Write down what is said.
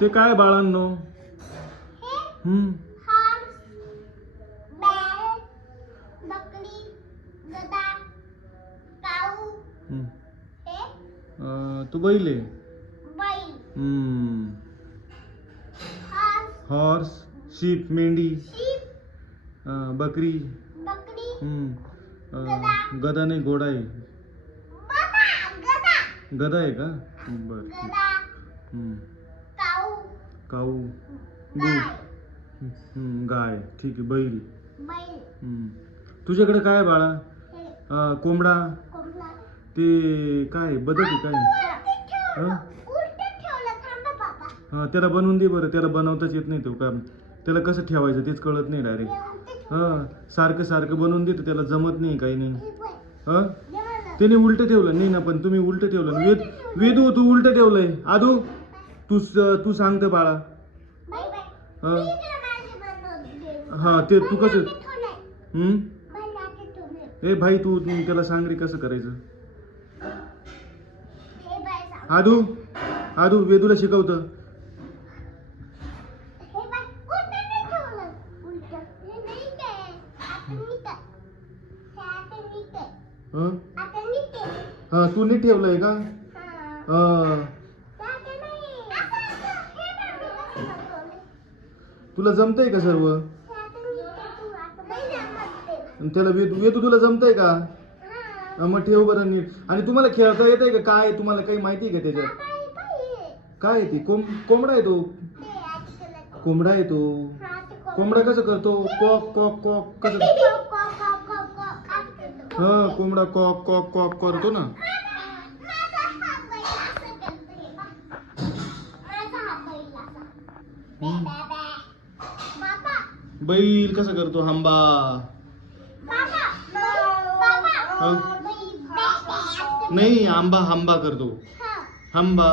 ते काय बाळांनो? तू बैल आहे. हॉर्स, शीप, मेंढी, बकरी, गधा नाही, घोडा आहे. गधा आहे का? बर. काऊ, गाय, ठीक आहे. बैल. तुझ्याकडे काय आहे बाळा? कोंबडा. ते काय बदक आहे काय? हा, त्याला बनवून दे बरं. त्याला बनवताच येत नाही तो का? त्याला कसं ठेवायचं तेच कळत नाही डायरेक्ट. सारखं सारखं बनवून देतं, त्याला जमत नाही, काही नाही. त्याने उलट ठेवलं नाही ना, पण तुम्ही उलट ठेवलं. वेदू तू उलट ठेवलंय. आदू तू सांगते बाळा. हा, ते तू कसं? ए भाई, तू त्याला सांग रे कसं करायचं. आदू वेदूला शिकवतं. हा, तू नीट ठेवलंय का? तुला जमतंय का सर्व? त्याला वेदू तुला जमतंय का? मग ठेव बरं नीट. आणि तुम्हाला खेळता येतंय का? काय तुम्हाला काही माहिती आहे का त्याच्यात? काय आहे ती? कोंबडा आहे तो. कोंबडा आहे तो. कोंबडा कसं करतो? कॉक कॉक कॉक कसं? हा, कोंबडा कॉक कॉक कॉक करतो ना. बैल कसं करतो? हंबा. नाही, आंबा करतो. हंबा.